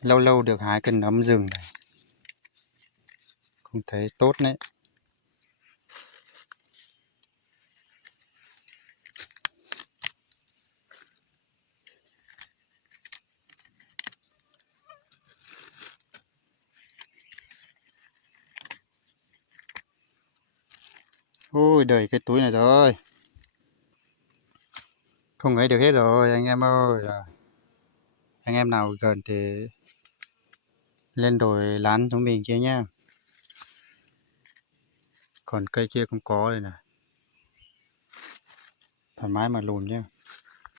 Lâu lâu được hái cần nấm rừng này, cũng thấy tốt đấy. Ôi đầy cái túi này rồi, không ấy được hết rồi anh em ơi. Rồi anh em nào gần thì lên đồi lán chúng mình kia nhá. Còn cây kia cũng có đây này, thoải mái mà lùn nhá.